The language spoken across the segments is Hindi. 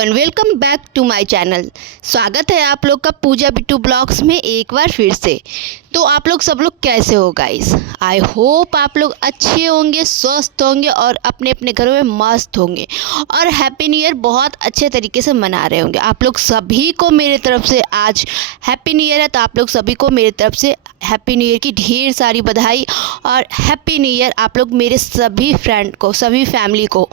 Everyone, welcome back to my channel. स्वागत है आप लोग का पूजा बिट्टू ब्लॉग्स में एक बार फिर से। तो आप लोग सब लोग कैसे हो गाइस? आई होप आप लोग अच्छे होंगे, स्वस्थ होंगे और अपने अपने घरों में मस्त होंगे और हैप्पी न्यू ईयर बहुत अच्छे तरीके से मना रहे होंगे। आप लोग सभी को मेरे तरफ से आज हैप्पी न्यू ईयर है, तो आप लोग सभी को मेरे तरफ से हैप्पी न्यू ईयर की ढेर सारी बधाई और हैप्पी न्यू ईयर आप लोग मेरे सभी फ्रेंड को, सभी फैमिली को।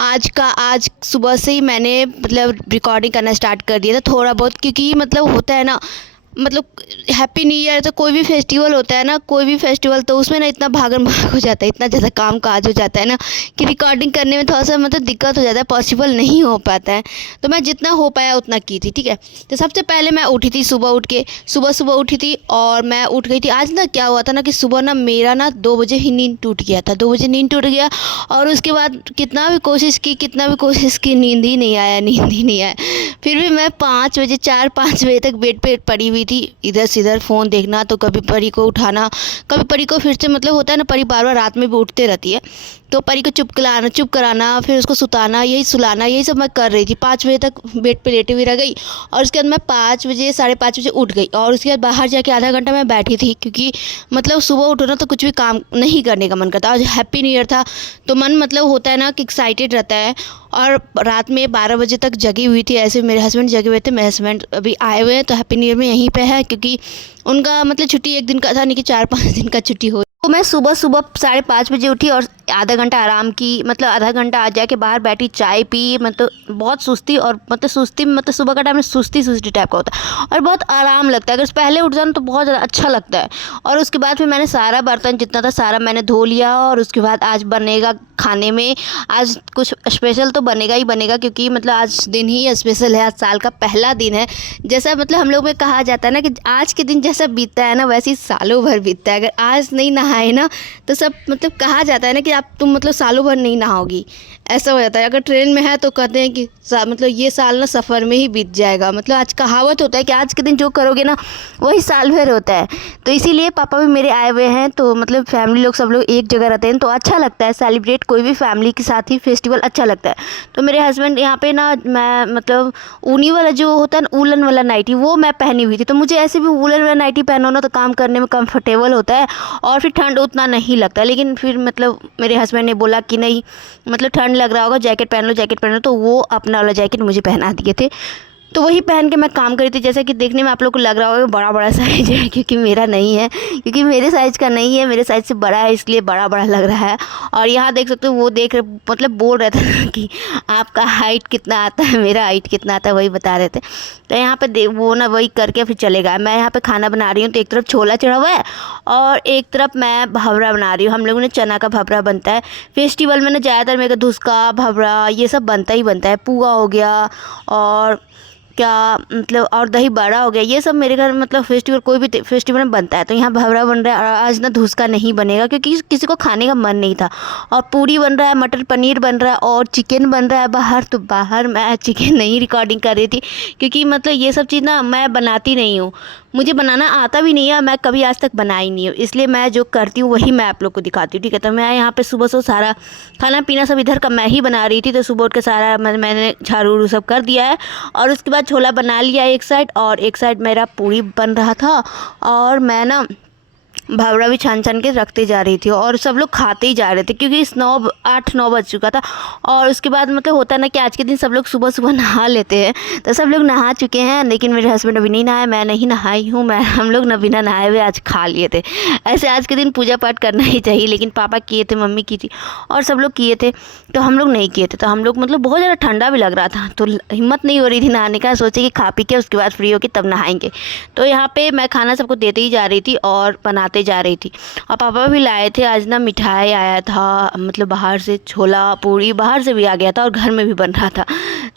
आज सुबह से ही मैंने रिकॉर्डिंग करना स्टार्ट कर दिया था थोड़ा बहुत, क्योंकि होता है ना, हैप्पी न्यू ईयर तो कोई भी फेस्टिवल होता है ना, कोई भी फेस्टिवल तो उसमें ना इतना भागम भाग हो जाता है, इतना ज़्यादा काम काज हो जाता है ना कि रिकॉर्डिंग करने में थोड़ा सा दिक्कत हो जाता है, पॉसिबल नहीं हो पाता है। तो मैं जितना हो पाया उतना की थी, ठीक है। तो सबसे पहले मैं उठी थी सुबह उठी थी और मैं उठ गई थी। आज ना क्या हुआ था ना कि सुबह ना मेरा ना 2 बजे ही नींद टूट गया था, 2 बजे नींद टूट गया और उसके बाद कितना भी कोशिश की नींद ही नहीं आया। फिर भी मैं 4-5 बजे तक बेड पे पड़ी हुई थी, इधर से इधर फ़ोन देखना, तो कभी परी को उठाना, कभी परी को फिर से होता है ना, परी बार बार रात में भी उठते रहती है, तो परी को चुप कराना, फिर उसको सुताना, सुलाना, यही सब मैं कर रही थी। 5 बजे तक बेड पे लेटी हुई रह गई और उसके बाद मैं 5 बजे उठ गई और उसके बाद बाहर जाके आधा घंटा मैं बैठी थी, क्योंकि सुबह उठो ना तो कुछ भी काम नहीं करने का मन करता। आज हैप्पी न्यू ईयर था तो मन होता है ना कि एक्साइटेड रहता है। और रात में 12 बजे तक जगी हुई थी, ऐसे मेरे हस्बैंड जगे हुए थे। मेरे हस्बैंड अभी आए हुए हैं तो हैप्पी न्यू ईयर में यहीं पे है, क्योंकि उनका छुट्टी 1 दिन का था, नहीं कि 4-5 दिन का छुट्टी हो। तो मैं सुबह 5:30 बजे उठी और आधा घंटा आराम की, आधा घंटा आ जाके बाहर बैठी, चाय पी। बहुत सुस्ती और सुस्ती सुबह का टाइम में सुस्ती टाइप का होता है और बहुत आराम लगता है। अगर पहले उठ जाना तो बहुत ज़्यादा अच्छा लगता है। और उसके बाद फिर मैंने सारा बर्तन जितना था सारा मैंने धो लिया और उसके बाद आज बनेगा खाने में, आज कुछ स्पेशल तो बनेगा ही बनेगा, क्योंकि आज दिन ही स्पेशल है, आज साल का पहला दिन है। जैसा हम लोग में कहा जाता है ना कि आज के दिन जैसा बीतता है ना वैसे ही सालों भर बीतता है। अगर आज नहीं नहाए ना तो सब कहा जाता है ना कि आप तुम सालों भर नहीं नहाओगी, ऐसा हो जाता है। अगर ट्रेन में है तो कहते हैं कि ये साल ना सफ़र में ही बीत जाएगा। आज कहावत होता है कि आज के दिन जो करोगे ना वही साल भर होता है। तो इसीलिए पापा भी मेरे आए हुए हैं, तो फैमिली लोग सब लोग एक जगह रहते हैं तो अच्छा लगता है सेलिब्रेट कोई भी फैमिली के साथ ही फेस्टिवल अच्छा लगता है। तो मेरे हस्बैंड यहाँ पे ना, मैं ऊनी वाला जो होता है ना, वूलन वाला नाइटी, वो मैं पहनी हुई थी। तो मुझे ऐसे भी वूलन वाला नाइटी पहनो ना तो काम करने में कंफर्टेबल होता है और फिर ठंड उतना नहीं लगता। लेकिन फिर मेरे हस्बैंड ने बोला कि नहीं, ठंड लग रहा होगा, जैकेट पहन लो, तो वो अपना वाला जैकेट मुझे पहना दिए थे। तो वही पहन के मैं काम कर रही थी। जैसा कि देखने में आप लोग को लग रहा होगा बड़ा साइज है, क्योंकि मेरा नहीं है, क्योंकि मेरे साइज़ का नहीं है, मेरे साइज़ से बड़ा है, इसलिए बड़ा लग रहा है। और यहाँ देख सकते हो वो देख रहे बोल रहे थे कि आपका हाइट कितना आता है, मेरा हाइट कितना आता है, वही बता रहे थे। तो यहाँ पे वो ना वही करके फिर चलेगा। मैं यहाँ पे खाना बना रही हूँ, तो एक तरफ छोला चढ़ा हुआ है और एक तरफ मैं भवरा बना रही हूँ। हम लोगों ने चना का भवरा बनता है फेस्टिवल में ना, ज़्यादातर मेरे को धुसका भवरा ये सब बनता है। पुआ हो गया और क्या और दही बड़ा हो गया, ये सब मेरे घर फेस्टिवल कोई भी फेस्टिवल में बनता है। तो यहाँ भवरा बन रहा है और आज ना धुसका नहीं बनेगा, क्योंकि किसी को खाने का मन नहीं था। और पूरी बन रहा है, मटर पनीर बन रहा है और चिकन बन रहा है बाहर। तो बाहर मैं चिकन नहीं रिकॉर्डिंग कर रही थी, क्योंकि ये सब चीज़ ना मैं बनाती नहीं हूँ, मुझे बनाना आता भी नहीं है, मैं कभी आज तक बनाई नहीं हूँ। इसलिए मैं जो करती हूँ वही मैं आप लोग को दिखाती हूँ, ठीक है। तो मैं यहाँ पे सुबह सारा खाना पीना सब इधर का मैं ही बना रही थी। तो सुबह उठ के सारा मैंने झाड़ू सब कर दिया है और उसके बाद छोला बना लिया एक साइड, और एक साइड मेरा पूरी बन रहा था और मैं ना भवरा भी छान के रखते जा रही थी और सब लोग खाते ही जा रहे थे, क्योंकि 8-9 बज चुका था। और उसके बाद होता है ना कि आज के दिन सब लोग सुबह नहा लेते हैं, तो सब लोग नहा चुके हैं, लेकिन मेरे हस्बैंड अभी नहीं नहाए, मैं नहीं नहाई हूँ। हम लोग बिना नहाए हुए आज खा लिए थे। ऐसे आज के दिन पूजा पाठ करना ही चाहिए, लेकिन पापा किए थे, मम्मी की थी और सब लोग किए थे, तो हम लोग नहीं किए थे। तो हम लोग बहुत ज़्यादा ठंडा भी लग रहा था, तो हिम्मत नहीं हो रही थी नहाने का। सोचे कि खा पी के उसके बाद फ्री होके तब नहाएंगे। तो यहाँ पर मैं खाना सबको देते ही जा रही थी और बनाते जा रही थी। और पापा भी लाए थे आज ना, मिठाई आया था, बाहर से छोला पूरी बाहर से भी आ गया था और घर में भी बन रहा था।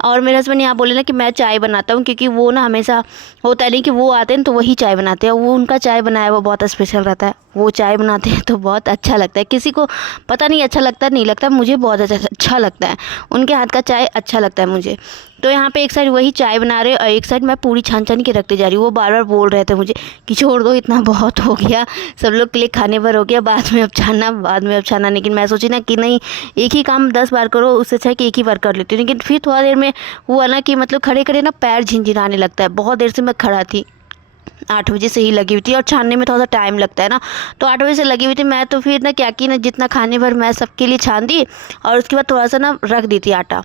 और मेरे हस्बैंड यहाँ बोले ना कि मैं चाय बनाता हूँ, क्योंकि वो ना हमेशा होता है नहीं कि वो आते हैं तो वही चाय बनाते हैं, वो उनका चाय बनाया वो बहुत स्पेशल रहता है। वो चाय बनाते हैं तो बहुत अच्छा लगता है। किसी को पता नहीं अच्छा लगता नहीं लगता, मुझे बहुत अच्छा लगता है, उनके हाथ का चाय अच्छा लगता है मुझे। तो यहाँ पे एक साइड वही चाय बना रहे और एक साइड मैं पूरी छान छान के रखते जा रही हूँ। वो बार बार बोल रहे थे मुझे कि छोड़ दो, इतना बहुत हो गया, सब लोग के लिए खाने भर हो गया, बाद में अब छाना। लेकिन मैं सोची ना कि नहीं, एक ही काम 10 बार करो, उससे अच्छा है कि एक ही बार कर लेती हूँ। लेकिन फिर थोड़ा देर में हुआ ना कि मतलब खड़े खड़े ना पैर झिंझिनाने लगता है। बहुत देर से मैं खड़ा थी, 8 बजे से ही लगी हुई थी और छानने में थोड़ा सा टाइम लगता है ना, तो 8 बजे से लगी हुई थी मैं। तो फिर ना क्या की ना, जितना खाने भर मैं सबके लिए छान दी और उसके बाद थोड़ा सा ना रख दी थी आटा।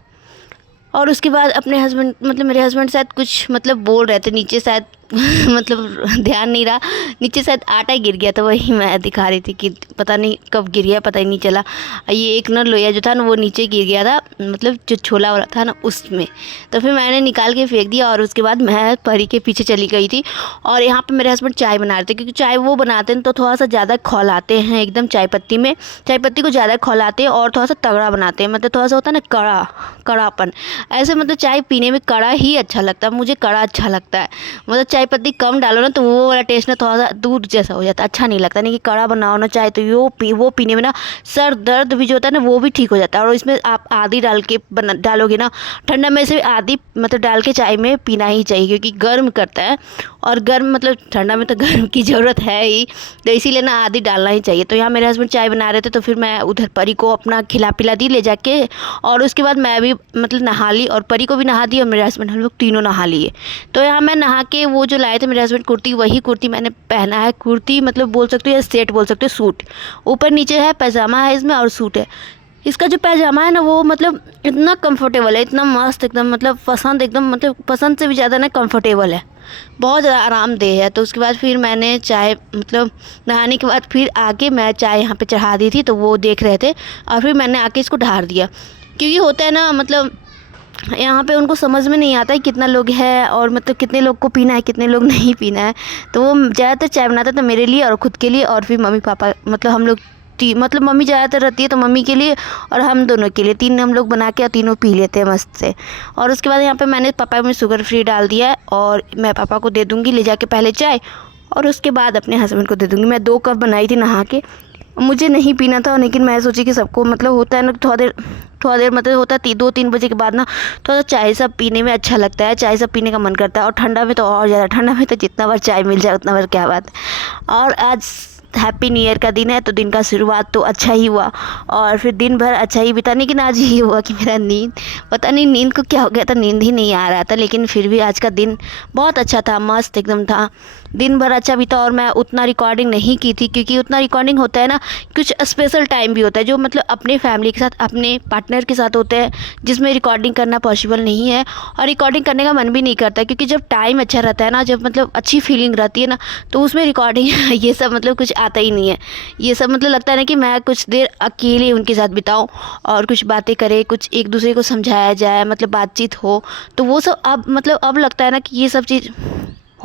और उसके बाद अपने हस्बैंड मतलब मेरे हस्बैंड शायद कुछ मतलब बोल रहे थे नीचे शायद मतलब ध्यान नहीं रहा, नीचे शायद आटा गिर गया, तो वही मैं दिखा रही थी कि पता नहीं कब गिर गया, पता ही नहीं चला। ये एक ना लोया जो था ना वो नीचे गिर गया था, मतलब जो छोला वाला था ना उसमें। तो फिर मैंने निकाल के फेंक दिया और उसके बाद मैं परी के पीछे चली गई थी। और यहाँ पे मेरे हस्बैंड चाय बना रहे थे, क्योंकि चाय वो बनाते हैं तो थोड़ा सा ज़्यादा खौलाते हैं एकदम चाय पत्ती में, चाय पत्ती को ज़्यादा खौलाते हैं और थोड़ा सा तगड़ा बनाते हैं, मतलब थोड़ा सा होता है ना कड़ापन। ऐसे मतलब चाय पीने में कड़ा ही अच्छा लगता है, मुझे कड़ा अच्छा लगता है। मतलब चाय पत्ती कम डालो ना तो वो वाला टेस्ट ना थोड़ा सा दूध जैसा हो जाता है, अच्छा नहीं लगता। नहीं कि कड़ा बनाओ ना चाय तो वो पीने में ना सर दर्द भी जो होता है ना वो भी ठीक हो जाता है। और इसमें आप आदी डाल के डालोगे ना, ठंडा में से आदी मतलब डाल के चाय में पीना ही चाहिए, क्योंकि गर्म करता है और गर्म मतलब ठंडा में तो गर्म की ज़रूरत है ही, तो इसीलिए ना आदी डालना ही चाहिए। तो यहाँ मेरे हस्बैंड चाय बना रहे थे तो फिर मैं उधर परी को अपना खिला पिला दी ले जाके, और उसके बाद मैं भी मतलब नहा ली और परी को भी नहा दी और मेरे हस्बैंड हम लोग तीनों नहा लिए। तो यहाँ मैं नहा के वो जो लाए थे मेरे हस्बैंड कुर्ती, वही कुर्ती मैंने पहना है। कुर्ती मतलब बोल सकते हो या सेट बोल सकते हो, सूट ऊपर नीचे है, पैजामा है इसमें और सूट है। इसका जो पैजामा है ना वो मतलब इतना कंफर्टेबल है, इतना मस्त एकदम, मतलब पसंद एकदम, मतलब पसंद से भी ज़्यादा ना कंफर्टेबल है, बहुत ज़्यादा आरामदेह है। तो उसके बाद फिर मैंने चाय मतलब नहाने के बाद फिर आके मैं चाय यहाँ पे चढ़ा दी थी, तो वो देख रहे थे और फिर मैंने आके इसको ढार दिया। क्योंकि होता है ना मतलब यहाँ पे उनको समझ में नहीं आता है कितना लोग है और मतलब कितने लोग को पीना है कितने लोग नहीं पीना है। तो वो ज़्यादातर चाय बनाता था मेरे लिए और ख़ुद के लिए, और फिर मम्मी पापा मतलब हम लोग मतलब मम्मी ज़्यादातर रहती है तो मम्मी के लिए और हम दोनों के लिए, तीन हम लोग बना के और तीनों पी लेते हैं मस्त से। और उसके बाद यहाँ पे मैंने पापा में शुगर फ्री डाल दिया है और मैं पापा को दे दूँगी ले जाके पहले चाय, और उसके बाद अपने हस्बैंड को दे दूँगी। मैं 2 कप बनाई थी नहा के, मुझे नहीं पीना था लेकिन मैं सोची कि सबको मतलब होता है ना थोड़ा देर मतलब होता है 2-3 बजे के बाद ना थोड़ा चाय सब पीने में अच्छा लगता है, चाय सब पीने का मन करता है। और ठंडा में तो और ज़्यादा, ठंडा में तो जितना बार चाय मिल जाए उतना बार क्या बात है। और आज हैप्पी न्यू ईयर का दिन है तो दिन का शुरुआत तो अच्छा ही हुआ और फिर दिन भर अच्छा ही बीता। लेकिन आज ये हुआ कि मेरा नींद पता नहीं नींद को क्या हो गया था, नींद ही नहीं आ रहा था। लेकिन फिर भी आज का दिन बहुत अच्छा था, मस्त एकदम था, दिन भर अच्छा बीता। और मैं उतना रिकॉर्डिंग नहीं की थी क्योंकि उतना रिकॉर्डिंग होता है ना कुछ स्पेशल टाइम भी होता है जो मतलब अपने फैमिली के साथ अपने पार्टनर के साथ होते हैं, जिसमें रिकॉर्डिंग करना पॉसिबल नहीं है और रिकॉर्डिंग करने का मन भी नहीं करता। क्योंकि जब टाइम अच्छा रहता है ना, जब मतलब अच्छी फीलिंग रहती है ना, तो उसमें रिकॉर्डिंग ये सब मतलब कुछ आता ही नहीं है। ये सब मतलब लगता है ना कि मैं कुछ देर अकेले उनके साथ बिताऊं और कुछ बातें करें, कुछ एक दूसरे को समझाया जाए, मतलब बातचीत हो। तो वो सब अब लगता है ना कि ये सब चीज़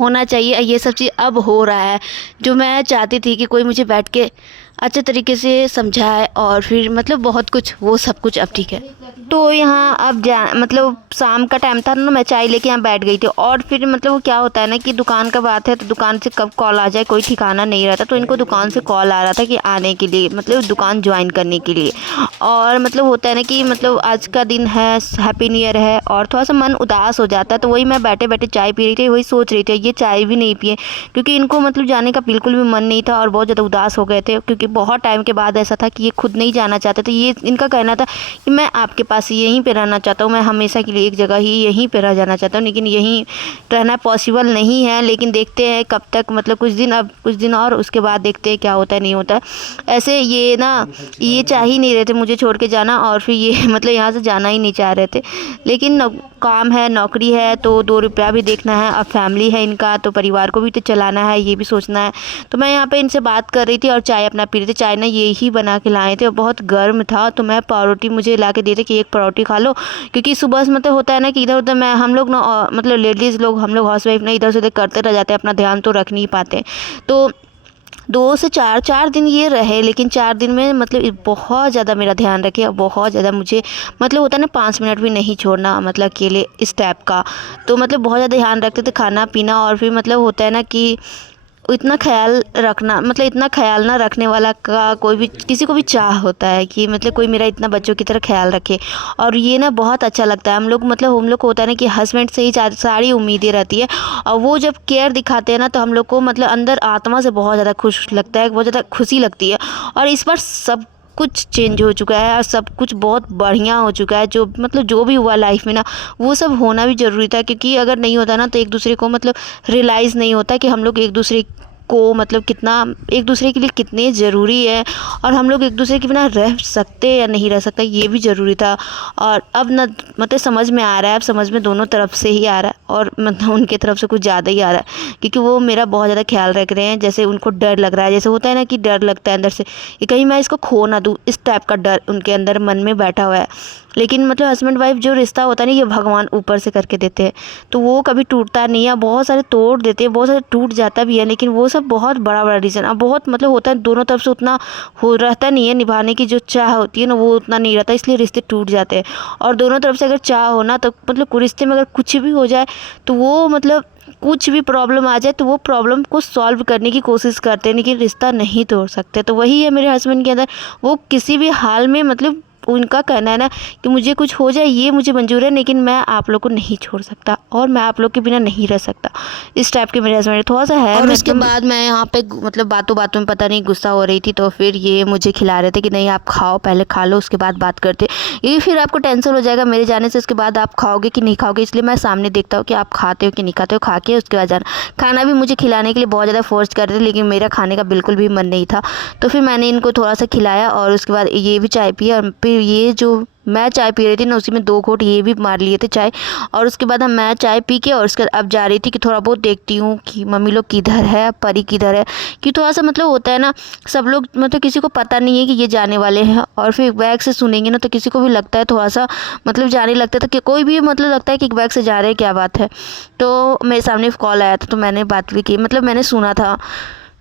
होना चाहिए, ये सब चीज़ अब हो रहा है जो मैं चाहती थी कि कोई मुझे बैठ के अच्छे तरीके से समझाए और फिर मतलब बहुत कुछ वो सब कुछ अब ठीक है। तो यहाँ अब मतलब शाम का टाइम था ना, मैं चाय लेके यहाँ बैठ गई थी। और फिर मतलब वो क्या होता है ना कि दुकान का बात है तो दुकान से कब कॉल आ जाए कोई ठिकाना नहीं रहता। तो इनको दुकान से कॉल आ रहा था कि आने के लिए, मतलब दुकान ज्वाइन करने के लिए। और मतलब होता है ना कि मतलब आज का दिन है, हैप्पी न्यू ईयर है और थोड़ा सा मन उदास हो जाता है। तो वही मैं बैठे बैठे चाय पी रही थी, वही सोच रही थी ये चाय भी नहीं पिए क्योंकि इनको मतलब जाने का बिल्कुल भी मन नहीं था और बहुत ज़्यादा उदास हो गए थे। क्योंकि बहुत टाइम के बाद ऐसा था कि ये खुद नहीं जाना चाहते थे। ये इनका कहना था कि मैं आपके पास यहीं पे रहना चाहता हूँ, मैं हमेशा के लिए एक जगह ही यहीं पे रह जाना चाहता हूँ। लेकिन यहीं रहना पॉसिबल नहीं है, लेकिन देखते हैं कब तक, मतलब कुछ दिन और उसके बाद देखते हैं क्या होता है नहीं होता। ऐसे ये ना ये चाह ही नहीं रहे थे मुझे छोड़ के जाना और फिर ये मतलब यहाँ से जाना ही नहीं चाह रहे थे। लेकिन काम है, नौकरी है तो 2 रुपया भी देखना है, अब फैमिली है इनका तो परिवार को भी तो चलाना है, ये भी सोचना है। तो मैं यहाँ पे इनसे बात कर रही थी और चाय अपना पी रही थी। चाय ना ये ही बना के लाए थे और बहुत गर्म था तो मैं पारोटी मुझे ला के दे थे कि एक पारोटी खा लो। क्योंकि सुबह से मतलब होता है ना कि इधर उधर मैं हम लोग ना मतलब लेडीज़ लोग हम लोग हाउस वाइफ ना इधर से उधर करते रह जाते हैं, अपना ध्यान तो रख नहीं पाते। तो 2 से 4 दिन ये रहे, लेकिन 4 दिन में मतलब बहुत ज़्यादा मेरा ध्यान रखे, बहुत ज़्यादा मुझे मतलब होता है ना 5 मिनट भी नहीं छोड़ना, मतलब अकेले इस टाइप का। तो मतलब बहुत ज़्यादा ध्यान रखते थे खाना पीना और फिर मतलब होता है ना कि इतना ख्याल रखना, मतलब इतना ख्याल ना रखने वाला का कोई भी, किसी को भी चाह होता है कि मतलब कोई मेरा इतना बच्चों की तरह ख्याल रखे। और ये ना बहुत अच्छा लगता है। हम लोग को होता है ना कि हस्बैंड से ही सारी उम्मीदें रहती है, और वो जब केयर दिखाते हैं ना तो हम लोग को मतलब अंदर आत्मा से बहुत ज़्यादा खुश लगता है, बहुत ज़्यादा खुशी लगती है। और इस बार सब कुछ चेंज हो चुका है और सब कुछ बहुत बढ़िया हो चुका है। जो मतलब जो भी हुआ लाइफ में ना, वो सब होना भी ज़रूरी था, क्योंकि अगर नहीं होता ना तो एक दूसरे को मतलब रियलाइज़ नहीं होता कि हम लोग एक दूसरे को मतलब कितना एक दूसरे के लिए कितने ज़रूरी है, और हम लोग एक दूसरे के बिना रह सकते या नहीं रह सकते, ये भी ज़रूरी था। और अब ना मतलब समझ में आ रहा है, अब समझ में दोनों तरफ से ही आ रहा है, और मतलब उनके तरफ से कुछ ज़्यादा ही आ रहा है, क्योंकि वो मेरा बहुत ज़्यादा ख्याल रख रहे हैं। जैसे उनको डर लग रहा है, जैसे होता है ना कि डर लगता है अंदर से कि कहीं मैं इसको खो ना दूँ, इस टाइप का डर उनके अंदर मन में बैठा हुआ है। लेकिन मतलब हस्बैंड वाइफ जो रिश्ता होता है ना, ये भगवान ऊपर से करके देते हैं, तो वो कभी टूटता नहीं है। बहुत सारे तोड़ देते हैं, बहुत सारे टूट जाता भी है, लेकिन वो सब बहुत बड़ा बड़ा रीज़न। अब बहुत मतलब होता है दोनों तरफ से उतना हो रहता नहीं है, निभाने की जो चाह होती है ना वो उतना नहीं रहता, इसलिए रिश्ते टूट जाते हैं। और दोनों तरफ से अगर चाह हो ना तो मतलब रिश्ते में अगर कुछ भी हो जाए तो वो मतलब कुछ भी प्रॉब्लम आ जाए तो वो प्रॉब्लम को सॉल्व करने की कोशिश करते हैं, लेकिन रिश्ता नहीं तोड़ सकते। तो वही है मेरे हस्बैंड के अंदर, वो किसी भी हाल में मतलब उनका कहना है ना कि मुझे कुछ हो जाए ये मुझे मंजूर है, लेकिन मैं आप लोग को नहीं छोड़ सकता और मैं आप लोग के बिना नहीं रह सकता, इस टाइप के मेरे हस्बैंड थोड़ा सा है। और उसके बाद मैं यहाँ पे मतलब बातों बातों में पता नहीं गुस्सा हो रही थी, तो फिर ये मुझे खिला रहे थे कि नहीं आप खाओ, पहले खा लो उसके बाद बात करते। ये फिर आपको टेंशन हो जाएगा मेरे जाने से, उसके बाद आप खाओगे कि नहीं खाओगे, इसलिए मैं सामने देखता हूँ कि आप खाते हो कि नहीं खाते हो, खा के उसके बाद जाना। खाना भी मुझे खिलाने के लिए बहुत ज़्यादा फोर्स कर रहे थे, लेकिन मेरा खाने का बिल्कुल भी मन नहीं था। तो फिर मैंने इनको थोड़ा सा खिलाया और उसके बाद ये भी चाय पिया, और फिर ये जो मैं चाय पी रही थी ना उसी में 2 घूंट ये भी मार लिए थे चाय। और उसके बाद मैं चाय पी के और उसके बाद अब जा रही थी कि थोड़ा बहुत देखती हूँ कि मम्मी लोग किधर है, परी किधर है, कि थोड़ा सा मतलब होता है ना सब लोग मतलब किसी को पता नहीं है कि ये जाने वाले हैं, और फिर बैग से सुनेंगे ना तो किसी को भी लगता है थोड़ा सा मतलब जाने लगता है, तो कि कोई भी मतलब लगता है कि बैग से जा रहे हैं, क्या बात है। तो मेरे सामने कॉल आया था तो मैंने बात भी की, मतलब मैंने सुना था,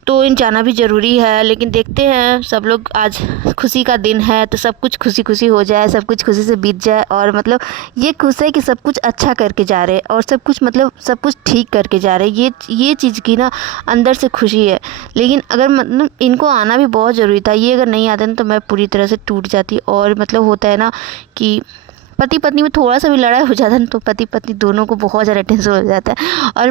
तो इन जाना भी ज़रूरी है। लेकिन देखते हैं सब लोग, आज खुशी का दिन है तो सब कुछ खुशी खुशी हो जाए, सब कुछ खुशी से बीत जाए, और मतलब ये खुश है कि सब कुछ अच्छा करके जा रहे हैं और सब कुछ मतलब सब कुछ ठीक करके जा रहे हैं, ये चीज़ की ना अंदर से खुशी है। लेकिन अगर मतलब इनको आना भी बहुत ज़रूरी था, ये अगर नहीं आते ना तो मैं पूरी तरह से टूट जाती। और मतलब होता है ना कि पति पत्नी में थोड़ा सा भी लड़ाई हो जाता है ना तो पति पत्नी दोनों को बहुत ज़्यादा टेंशन हो जाता है। और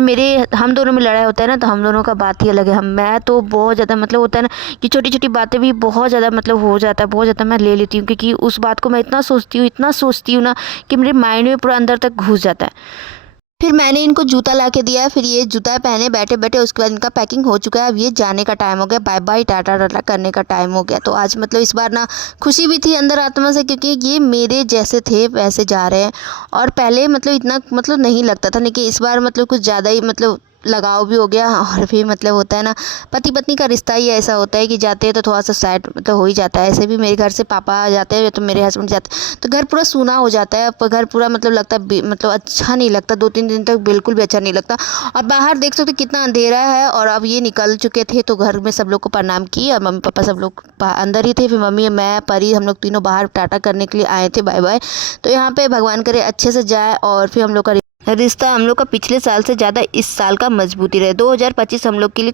हम दोनों में लड़ाई होता है ना तो हम दोनों का बात ही अलग है। मैं तो बहुत ज़्यादा मतलब होता है ना कि छोटी छोटी बातें भी बहुत ज़्यादा मतलब हो जाता है, बहुत ज़्यादा मैं ले लेती हूँ, क्योंकि उस बात को मैं इतना सोचती हूँ ना कि मेरे माइंड में पूरा अंदर तक घुस जाता है। फिर मैंने इनको जूता ला के दिया है, फिर ये जूता पहने बैठे बैठे, उसके बाद इनका पैकिंग हो चुका है। अब ये जाने का टाइम हो गया, बाय बाय टाटा टाटा करने का टाइम हो गया। तो आज मतलब इस बार ना खुशी भी थी अंदर आत्मा से, क्योंकि ये मेरे जैसे थे वैसे जा रहे हैं। और पहले मतलब इतना मतलब नहीं लगता था, लेकिन इस बार मतलब कुछ ज़्यादा ही मतलब लगाव भी हो गया। और फिर मतलब होता है ना पति पत्नी का रिश्ता ही ऐसा होता है कि जाते हैं तो थोड़ा सा सैड मतलब हो ही जाता है। ऐसे भी मेरे घर से पापा जाते हैं तो मेरे हस्बैंड जाते हैं तो घर पूरा सूना हो जाता है, पर घर पूरा मतलब लगता है मतलब अच्छा नहीं लगता, 2-3 दिन तक बिल्कुल भी अच्छा नहीं लगता। और बाहर देख सकते कितना अंधेरा है, और अब ये निकल चुके थे तो घर में सब लोग को प्रणाम किए, और मम्मी पापा सब लोग अंदर ही थे। फिर मम्मी मैं परी हम लोग तीनों बाहर टाटा करने के लिए आए थे, बाय बाय। तो यहाँ पे भगवान करे अच्छे से जाए, और फिर हम लोग का रिश्ता हम लोग का पिछले साल से ज़्यादा इस साल का मजबूती रहे। 2025 हम लोग के लिए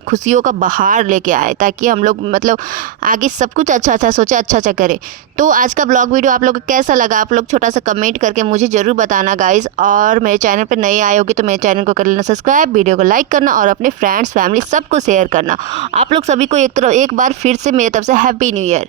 खुशियों का बहार लेके आए, ताकि हम लोग मतलब आगे सब कुछ अच्छा अच्छा सोचे, अच्छा अच्छा करें। तो आज का ब्लॉग वीडियो आप लोग को कैसा लगा, आप लोग छोटा सा कमेंट करके मुझे ज़रूर बताना गाइज। और मेरे चैनल पर नए आए होगे तो मेरे चैनल को कर लेना सब्सक्राइब, वीडियो को लाइक करना और अपने फ्रेंड्स फैमिली सबको शेयर करना। आप लोग सभी को एक बार फिर से मेरी तरफ से हैप्पी न्यू ईयर।